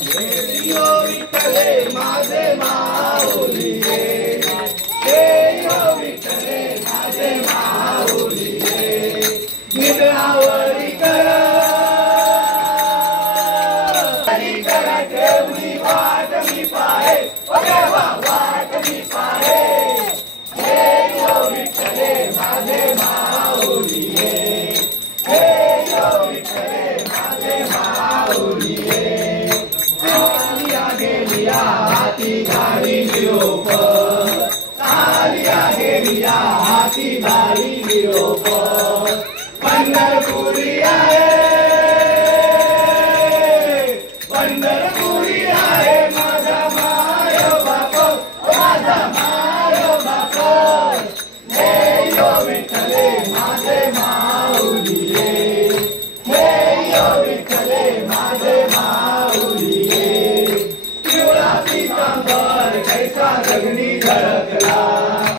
यो विठ्ठले माझे माऊली हे यो विठ्ठले माझे माऊली निद्रावरी करा ठेवली वाट मी पाहे वाट मी पाहे हे यो विठ्ठले माझे माऊली हे यो विठ्ठले माझे माऊली गेलिया हाती गाडी निरोप आलिया गेलिया हाती गाडी निरोप पंढरपुरी आहे माझा माय बाप हे यो विठ्ठले माझे माऊली हे यो विठ्ठले माझे माऊली कैसा लगनी